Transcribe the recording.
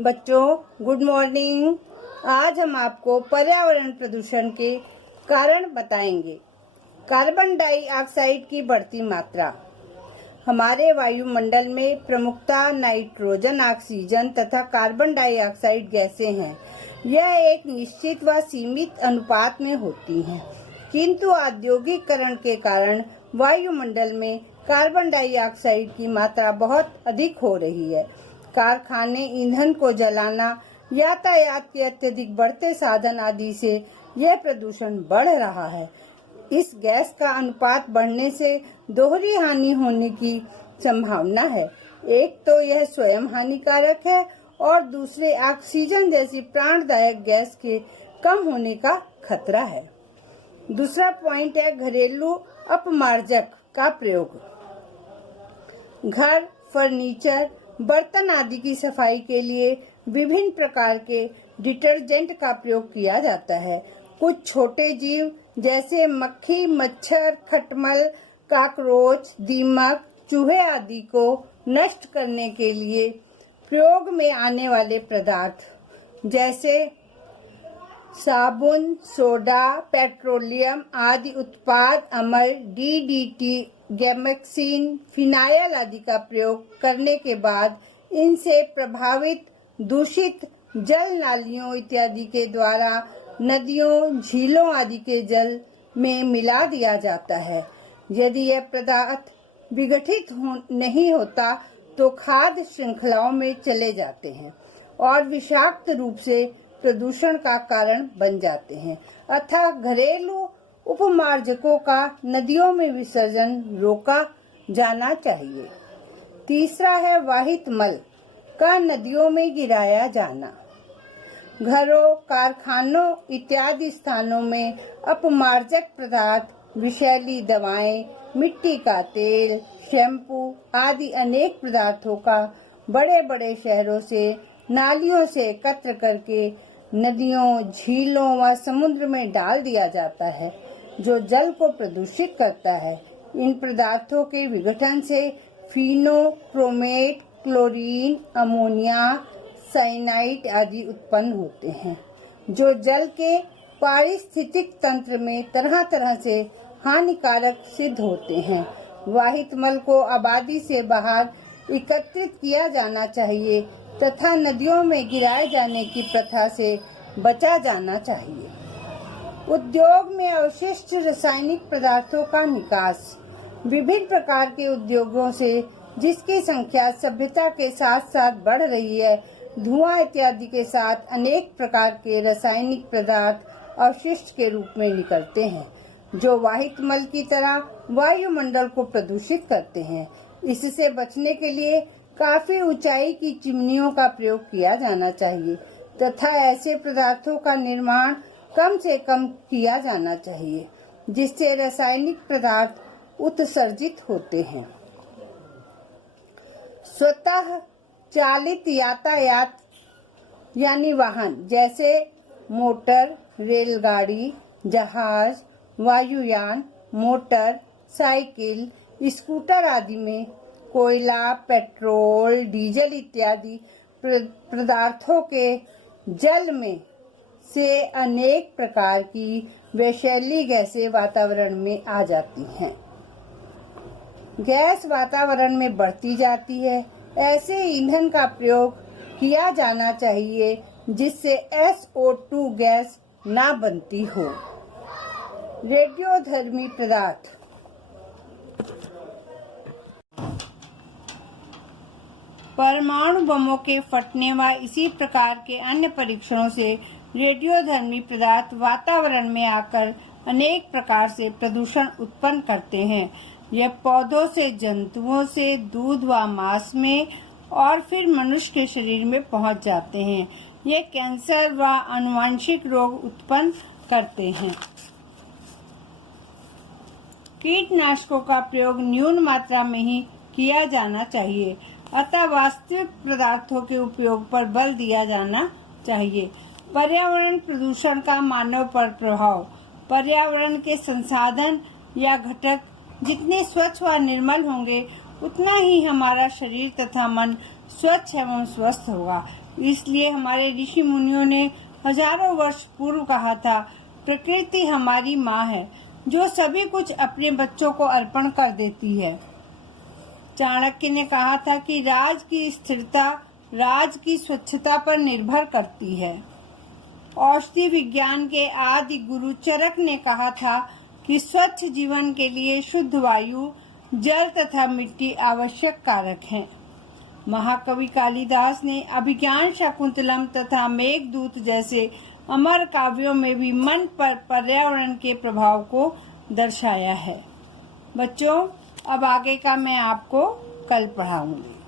बच्चों good morning. आज हम आपको पर्यावरण प्रदूषण के कारण बताएंगे। कार्बन डाइऑक्साइड की बढ़ती मात्रा। हमारे वायुमंडल में प्रमुखतः नाइट्रोजन, ऑक्सीजन तथा कार्बन डाइऑक्साइड गैसें हैं। यह एक निश्चित व सीमित अनुपात में होती हैं, किंतु औद्योगिकरण के कारण वायुमंडल में कार्बन डाइऑक्साइड की मात्रा बहुत अधिक हो रही है। कारखाने, ईंधन को जलाना, यातायात के अत्यधिक बढ़ते साधन आदि से यह प्रदूषण बढ़ रहा है। इस गैस का अनुपात बढ़ने से दोहरी हानि होने की संभावना है। एक तो यह स्वयं हानिकारक है और दूसरे ऑक्सीजन जैसी प्राणदायक गैस के कम होने का खतरा है। दूसरा पॉइंट है घरेलू अपमार्जक का प्रयोग। घर, फर्नीचर, बर्तन आदि की सफाई के लिए विभिन्न प्रकार के डिटर्जेंट का प्रयोग किया जाता है। कुछ छोटे जीव जैसे मक्खी, मच्छर, खटमल, कॉकरोच, दीमक, चूहे आदि को नष्ट करने के लिए प्रयोग में आने वाले पदार्थ जैसे साबुन, सोडा, पेट्रोलियम आदि उत्पाद, अमल, डीडीटी, गैमेक्सिन, फिनाइल आदि का प्रयोग करने के बाद इनसे प्रभावित दूषित जल नालियों इत्यादि के द्वारा नदियों, झीलों आदि के जल में मिला दिया जाता है। यदि यह पदार्थ विघटित नहीं होता तो खाद्य श्रृंखलाओं में चले जाते हैं और विषाक्त रूप से प्रदूषण का कारण बन जाते हैं। अतः घरेलू उपमार्जकों का नदियों में विसर्जन रोका जाना चाहिए। तीसरा है वाहित मल का नदियों में गिराया जाना। घरों, कारखानों इत्यादि स्थानों में अपमार्जक पदार्थ, विषैली दवाएं, मिट्टी का तेल, शैम्पू आदि अनेक पदार्थों का बड़े बड़े शहरों से नालियों से एकत्र करके नदियों, झीलों व समुद्र में डाल दिया जाता है, जो जल को प्रदूषित करता है। इन पदार्थों के विघटन से Fino, chromate, chlorine, ammonia, cyanide आदि उत्पन्न होते हैं, जो जल के पारिस्थितिक तंत्र में तरह तरह से हानिकारक सिद्ध होते हैं। वाहित मल को आबादी से बाहर एकत्रित किया जाना चाहिए तथा नदियों में गिराए जाने की प्रथा से बचा जाना चाहिए। उद्योग में अवशिष्ट रासायनिक पदार्थों का निकास। विभिन्न प्रकार के उद्योगों से जिसकी संख्या सभ्यता के साथ साथ बढ़ रही है, धुआं इत्यादि के साथ अनेक प्रकार के रासायनिक पदार्थ अवशिष्ट के रूप में निकलते हैं, जो वाहित मल की तरह वायुमंडल को प्रदूषित करते हैं। इससे बचने के लिए काफी ऊंचाई की चिमनियों का प्रयोग किया जाना चाहिए तथा ऐसे पदार्थों का निर्माण कम से कम किया जाना चाहिए जिससे रासायनिक पदार्थ उत्सर्जित होते हैं। स्वतः चालित यातायात यानी वाहन जैसे मोटर, रेलगाड़ी, जहाज, वायुयान, मोटर, साइकिल, स्कूटर आदि में कोयला, पेट्रोल, डीजल इत्यादि पदार्थों के जल में से अनेक प्रकार की विषैली गैसें वातावरण में आ जाती हैं। गैस वातावरण में बढ़ती जाती है। ऐसे ईंधन का प्रयोग किया जाना चाहिए जिससे SO2 गैस ना बनती हो। रेडियोधर्मी पदार्थ। परमाणु बमों के फटने व इसी प्रकार के अन्य परीक्षणों से रेडियोधर्मी पदार्थ वातावरण में आकर अनेक प्रकार से प्रदूषण उत्पन्न करते हैं। यह पौधों से, जंतुओं से, दूध व मांस में और फिर मनुष्य के शरीर में पहुंच जाते हैं। ये कैंसर व आनुवंशिक रोग उत्पन्न करते हैं। कीटनाशकों का प्रयोग न्यून मात्रा में ही किया जाना चाहिए, अतः वास्तविक पदार्थों के उपयोग पर बल दिया जाना चाहिए। पर्यावरण प्रदूषण का मानव पर प्रभाव। पर्यावरण के संसाधन या घटक जितने स्वच्छ व निर्मल होंगे, उतना ही हमारा शरीर तथा मन स्वच्छ एवं स्वस्थ होगा। इसलिए हमारे ऋषि मुनियों ने हजारों वर्ष पूर्व कहा था, प्रकृति हमारी माँ है जो सभी कुछ अपने बच्चों को अर्पण कर देती है। चाणक्य ने कहा था कि राज की स्थिरता राज की स्वच्छता पर निर्भर करती है। औषधि विज्ञान के आदि गुरु चरक ने कहा था कि स्वच्छ जीवन के लिए शुद्ध वायु, जल तथा मिट्टी आवश्यक कारक हैं। महाकवि कालिदास ने अभिज्ञान शाकुंतलम तथा मेघदूत जैसे अमर काव्यों में भी मन पर पर्यावरण के प्रभाव को दर्शाया है। बच्चों, अब आगे का मैं आपको कल पढ़ाऊंगी।